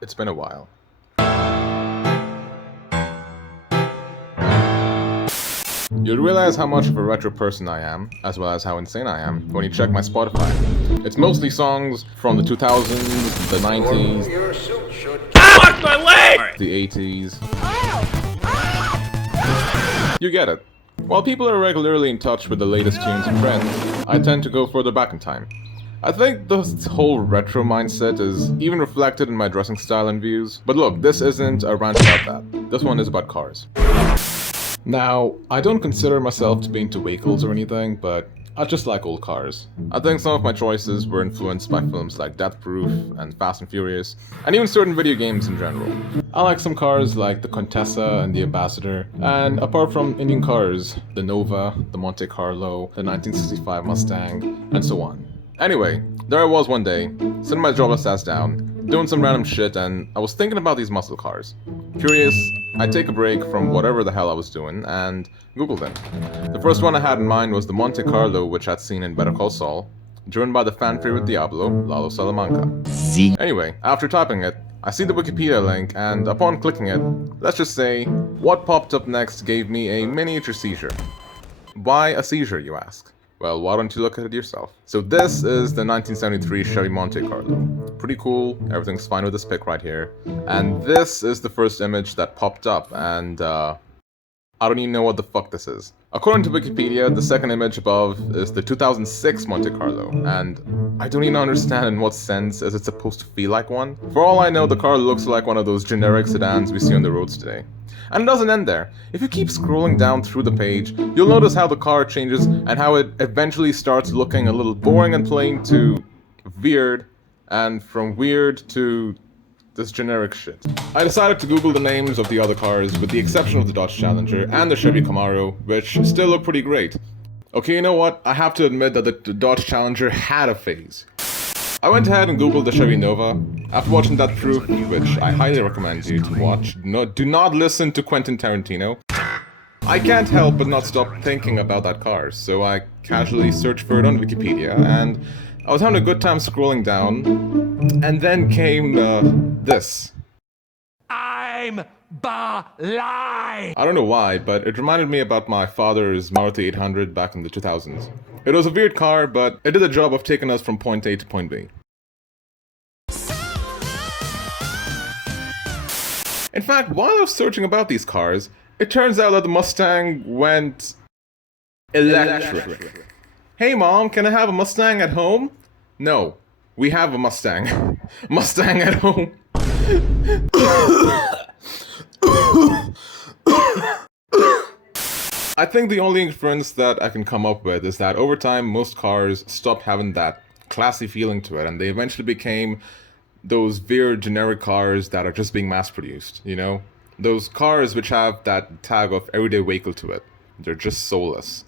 It's been a while. You'll realize how much of a retro person I am, as well as how insane I am, when you check my Spotify. It's mostly songs from the 2000s, the 90s, the 80s. You get it. While people are regularly in touch with the latest tunes and trends, I tend to go further back in time. I think this whole retro mindset is even reflected in my dressing style and views. But look, this isn't a rant about that. This one is about cars. Now, I don't consider myself to be into vehicles or anything, but I just like old cars. I think some of my choices were influenced by films like Death Proof and Fast and Furious, and even certain video games in general. I like some cars like the Contessa and the Ambassador, and apart from Indian cars, the Nova, the Monte Carlo, the 1965 Mustang, and so on. Anyway, there I was one day, sitting my jobless ass down, doing some random shit, and I was thinking about these muscle cars. Curious, I take a break from whatever the hell I was doing and Googled it. The first one I had in mind was the Monte Carlo, which I'd seen in Better Call Saul, driven by the fan favorite Diablo, Lalo Salamanca. Anyway, after typing it, I see the Wikipedia link, and upon clicking it, let's just say, what popped up next gave me a miniature seizure. Why a seizure, you ask? Well, why don't you look at it yourself? So this is the 1973 Chevy Monte Carlo. Pretty cool, everything's fine with this pic right here. And this is the first image that popped up, and I don't even know what the fuck this is. According to Wikipedia, the second image above is the 2006 Monte Carlo, and I don't even understand in what sense is it supposed to feel like one. For all I know, the car looks like one of those generic sedans we see on the roads today. And it doesn't end there. If you keep scrolling down through the page, you'll notice how the car changes and how it eventually starts looking a little boring and plain to weird, and from weird to this generic shit. I decided to Google the names of the other cars, with the exception of the Dodge Challenger and the Chevy Camaro, which still look pretty great. Okay, you know what? I have to admit that the Dodge Challenger had a phase. I went ahead and Googled the Chevy Nova. After watching that proof, which I highly recommend you to watch, do not listen to Quentin Tarantino. I can't help but not stop thinking about that car, so I casually searched for it on Wikipedia, and I was having a good time scrolling down, and then came this. I'm Balai! I don't know why, but it reminded me about my father's Maruti 800 back in the 2000s. It was a weird car, but it did the job of taking us from point A to point B. In fact, while I was searching about these cars, it turns out that the Mustang went electric. Hey mom, can I have a Mustang at home? No, we have a Mustang. Mustang at home. I think the only inference that I can come up with is that over time most cars stopped having that classy feeling to it, and they eventually became those weird generic cars that are just being mass produced, you know? Those cars which have that tag of everyday vehicle to it. They're just soulless.